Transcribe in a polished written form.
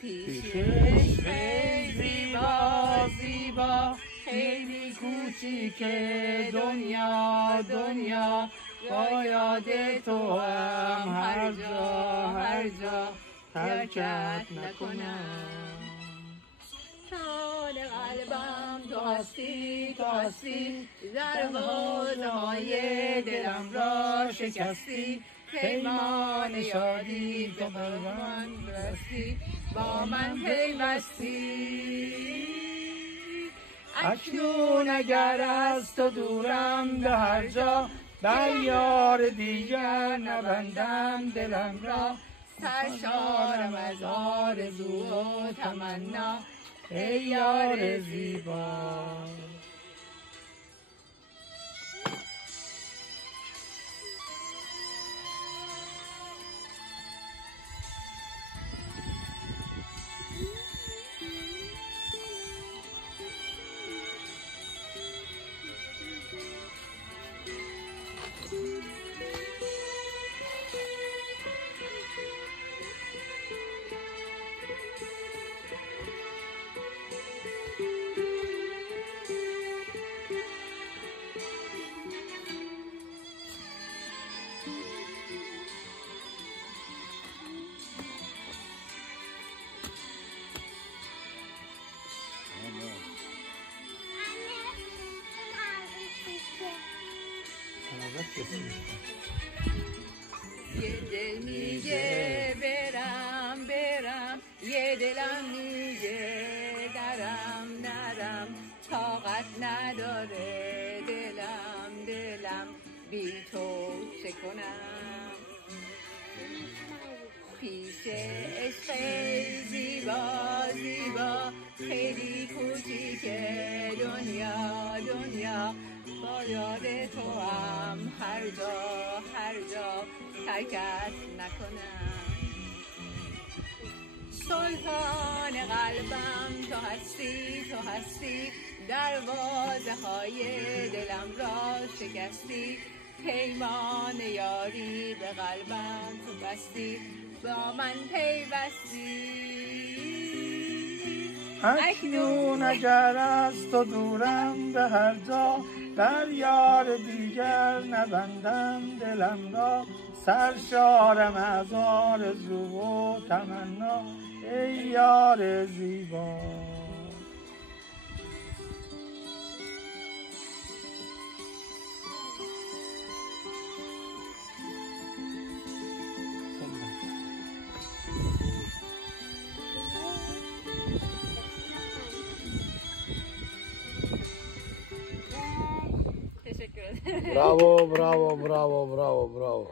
پیشش خیلی زیبا خیلی کوچیکه دنیا با یاد تو هم هر جا ترکت نکنم. جان قلبم تو هستی دروازه های دلم را شکستی، پیمان یادی به قلبم بستی، با من پیوستی. اکنون اگر از تو دورم به هر جا، بر یار دیگر نبندم دلم را، سرشارم از آرزو و تمنا ای یار زیبا. یه دل میگه برم، یه دلم میگه نرم، طاقت نداره دلم بی تو چه کنم. پیش عشق زیبا خیلی کوچیکه دنیا با یاد تو هم هر جا ترکت نکنم. سلطان قلبم تو هستی دروازه های دلم را شکستی، پیمان یاری به قلبم تو بستی، با من پیوستی. اکنون اگر از تو دورم به هر جا، بر یار دیگر نبندم دلم را، سرشارم از آرزو و تمنا ای یار زیبا. Bravo, bravo, bravo, bravo, bravo.